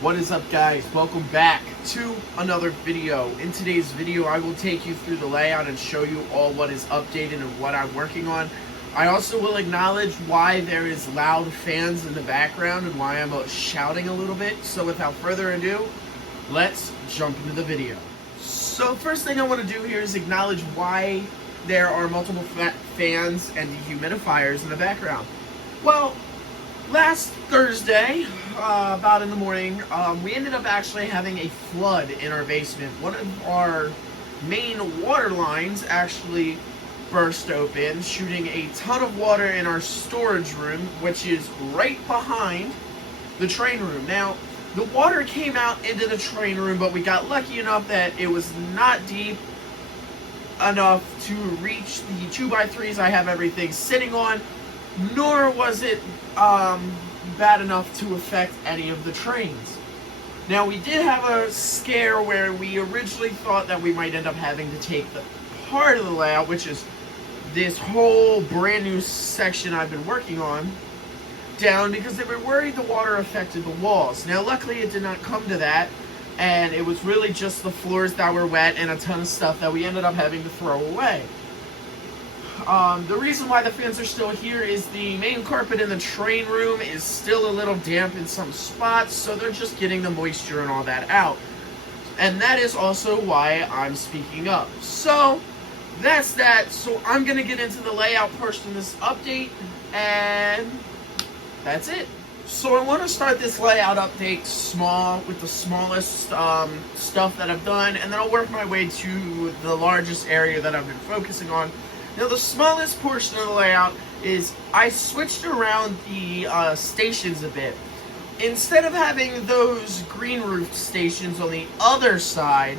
What is up, guys? Welcome back to another video. In today's video, I will take you through the layout and show you all what is updated and what I'm working on. I also will acknowledge why there is loud fans in the background and why I'm shouting a little bit. So without further ado, let's jump into the video. So first thing I want to do here is acknowledge why there are multiple fans and dehumidifiers in the background. Well, last Thursday, about in the morning, we ended up actually having a flood in our basement. One of our main water lines actually burst open, shooting a ton of water in our storage room, which is right behind the train room. Now, the water came out into the train room, but we got lucky enough that it was not deep enough to reach the 2x3s I have everything sitting on, nor was it bad enough to affect any of the trains. Now, we did have a scare where we originally thought that we might end up having to take the part of the layout, which is this whole brand new section I've been working on, down because they were worried the water affected the walls. Now, luckily it did not come to that, and it was really just the floors that were wet and a ton of stuff that we ended up having to throw away. The reason why the fans are still here is the main carpet in the train room is still a little damp in some spots, so they're just getting the moisture and all that out. And that is also why I'm speaking up. So, that's that. So I'm going to get into the layout portion of this update, and that's it. So I want to start this layout update small, with the smallest stuff that I've done, and then I'll work my way to the largest area that I've been focusing on. Now, the smallest portion of the layout is I switched around the stations a bit. Instead of having those green roof stations on the other side,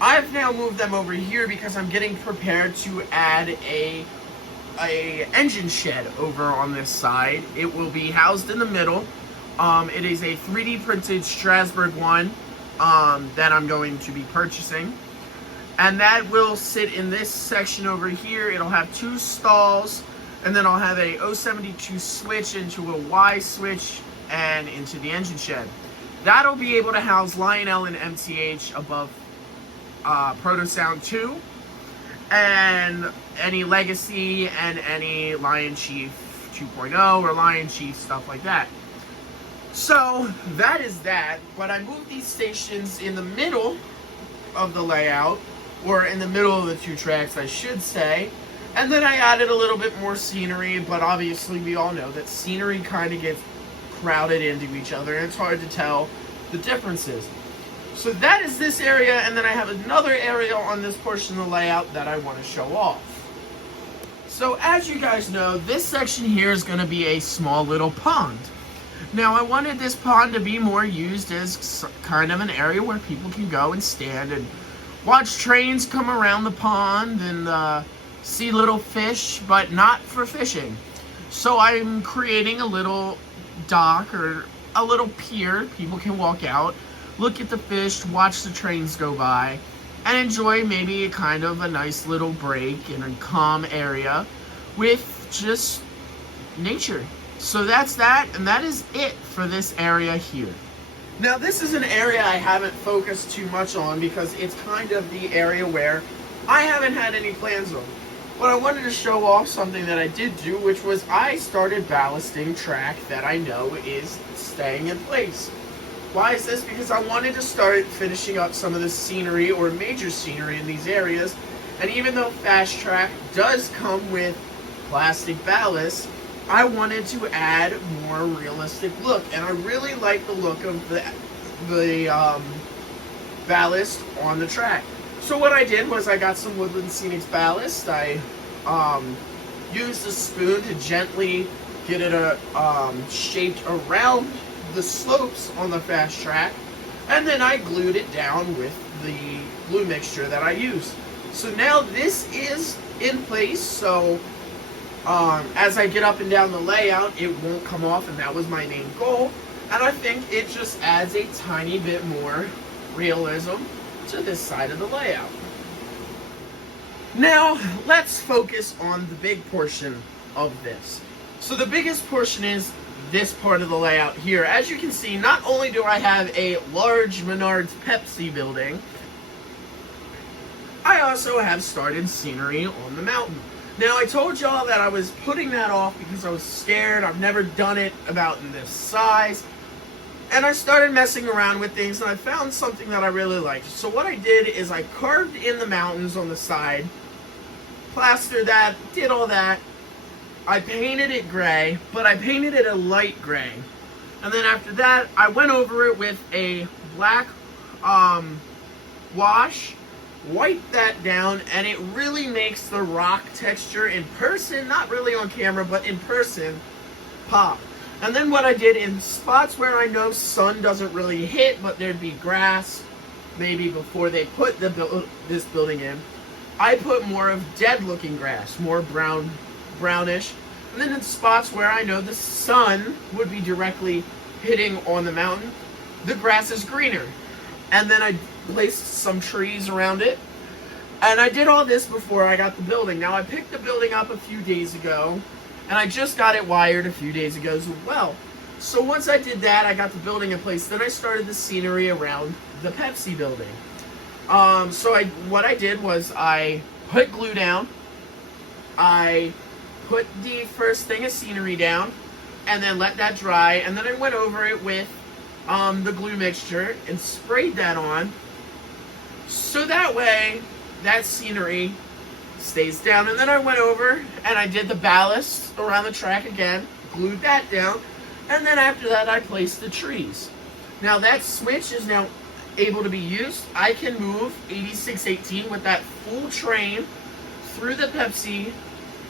I've now moved them over here because I'm getting prepared to add a engine shed over on this side. It will be housed in the middle. It is a 3D printed Strasbourg one that I'm going to be purchasing. And that will sit in this section over here. It'll have two stalls, and then I'll have a 072 switch into a Y switch and into the engine shed. That'll be able to house Lionel and MTH above Proto Sound 2, and any Legacy and any Lion Chief 2.0 or Lion Chief, stuff like that. So that is that, but I moved these stations in the middle of the layout, or in the middle of the two tracks, I should say, and then I added a little bit more scenery, but obviously we all know that scenery kind of gets crowded into each other, and it's hard to tell the differences. So that is this area, and then I have another area on this portion of the layout that I want to show off. So as you guys know, this section here is going to be a small little pond. Now, I wanted this pond to be more used as kind of an area where people can go and stand and watch trains come around the pond and see little fish, but not for fishing. So I'm creating a little dock or a little pier. People can walk out, look at the fish, watch the trains go by, and enjoy maybe a kind of a nice little break in a calm area with just nature. So that's that, and that is it for this area here. Now, this is an area I haven't focused too much on because it's kind of the area where I haven't had any plans on. But I wanted to show off something that I did do, which was I started ballasting track that I know is staying in place. Why is this? Because I wanted to start finishing up some of the scenery or major scenery in these areas. And even though Fast Track does come with plastic ballast, I wanted to add more realistic look, and I really like the look of the ballast on the track. So what I did was I got some Woodland Scenics ballast. I used a spoon to gently get it shaped around the slopes on the Fast Track, and then I glued it down with the glue mixture that I used. So now this is in place, so as I get up and down the layout, it won't come off, and that was my main goal. And I think it just adds a tiny bit more realism to this side of the layout. Now, let's focus on the big portion of this. So the biggest portion is this part of the layout here. As you can see, not only do I have a large Menards Pepsi building, I also have started scenery on the mountain. Now, I told y'all that I was putting that off because I was scared. I've never done it about in this size. And I started messing around with things, and I found something that I really liked. So what I did is I carved in the mountains on the side, plastered that, did all that. I painted it gray, but I painted it a light gray. And then after that, I went over it with a black wash, wiped that down, and it really makes the rock texture in person, not really on camera, but in person, pop. And then what I did in spots where I know sun doesn't really hit, but there'd be grass, maybe before they put this building in, I put more of dead-looking grass, more brownish. And then in spots where I know the sun would be directly hitting on the mountain, the grass is greener. And then I placed some trees around it. And I did all this before I got the building. Now, I picked the building up a few days ago, and I just got it wired a few days ago as well. So once I did that, I got the building in place. Then I started the scenery around the Pepsi building. What I did was I put glue down. I put the first thing of scenery down, and then let that dry. And then I went over it with the glue mixture and sprayed that on. So that way, that scenery stays down. And then I went over and I did the ballast around the track again, glued that down, and then after that I placed the trees. Now that switch is now able to be used. I can move 8618 with that full train through the Pepsi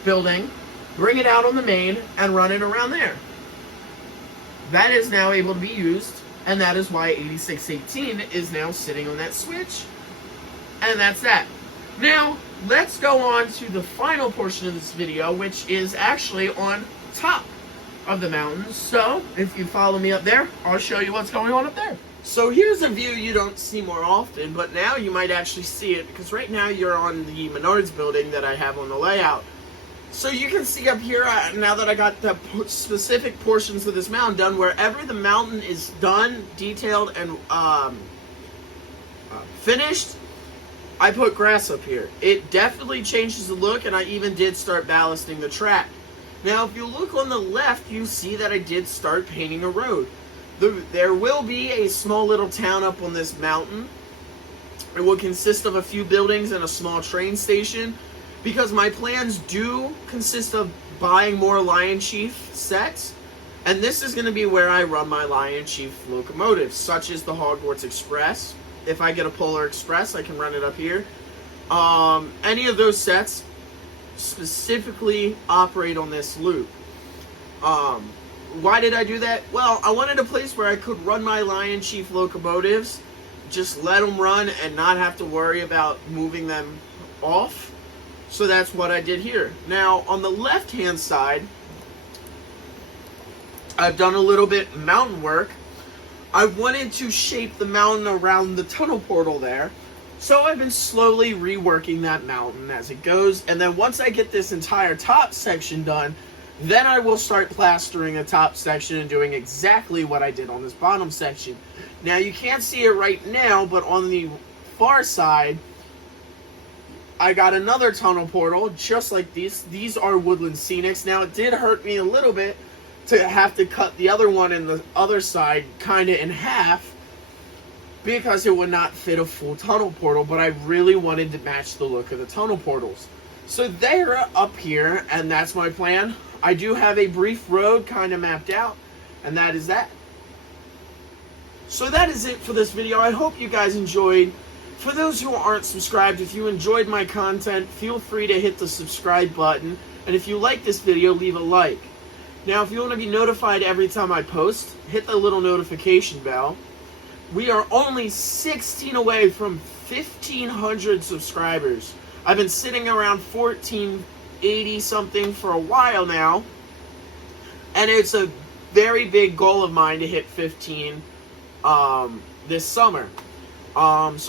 building, bring it out on the main, and run it around there. That is now able to be used, and that is why 8618 is now sitting on that switch. And that's that. Now, let's go on to the final portion of this video, which is actually on top of the mountain. So, if you follow me up there, I'll show you what's going on up there. So here's a view you don't see more often, but now you might actually see it, because right now you're on the Menards building that I have on the layout. So you can see up here, now that I got the specific portions of this mountain done, wherever the mountain is done, detailed, and finished, I put grass up here. It definitely changes the look, and I even did start ballasting the track. Now, if you look on the left, you see that I did start painting a road. There will be a small little town up on this mountain. It will consist of a few buildings and a small train station, because my plans do consist of buying more Lion Chief sets, and this is going to be where I run my Lion Chief locomotives, such as the Hogwarts Express. If I get a Polar Express, I can run it up here. Any of those sets specifically operate on this loop. Why did I do that? Well, I wanted a place where I could run my Lion Chief locomotives, just let them run and not have to worry about moving them off. So that's what I did here. Now, on the left-hand side, I've done a little bit mountain work. I wanted to shape the mountain around the tunnel portal there. So I've been slowly reworking that mountain as it goes. And then once I get this entire top section done, then I will start plastering the top section and doing exactly what I did on this bottom section. Now, you can't see it right now, but on the far side, I got another tunnel portal just like these. These are Woodland Scenics. Now, it did hurt me a little bit to have to cut the other one in the other side kind of in half, because it would not fit a full tunnel portal, but I really wanted to match the look of the tunnel portals. So they're up here, and that's my plan. I do have a brief road kind of mapped out, and that is that. So that is it for this video. I hope you guys enjoyed. For those who aren't subscribed, if you enjoyed my content, feel free to hit the subscribe button, and if you like this video, leave a like. Now, if you want to be notified every time I post, hit the little notification bell. We are only 16 away from 1,500 subscribers. I've been sitting around 1,480 something for a while now, and it's a very big goal of mine to hit 15 this summer. So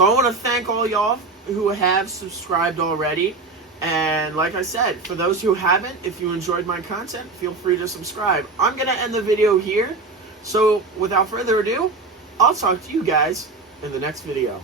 I want to thank all y'all who have subscribed already, And like I said, for those who haven't, if you enjoyed my content, feel free to subscribe. I'm going to end the video here. So without further ado, I'll talk to you guys in the next video.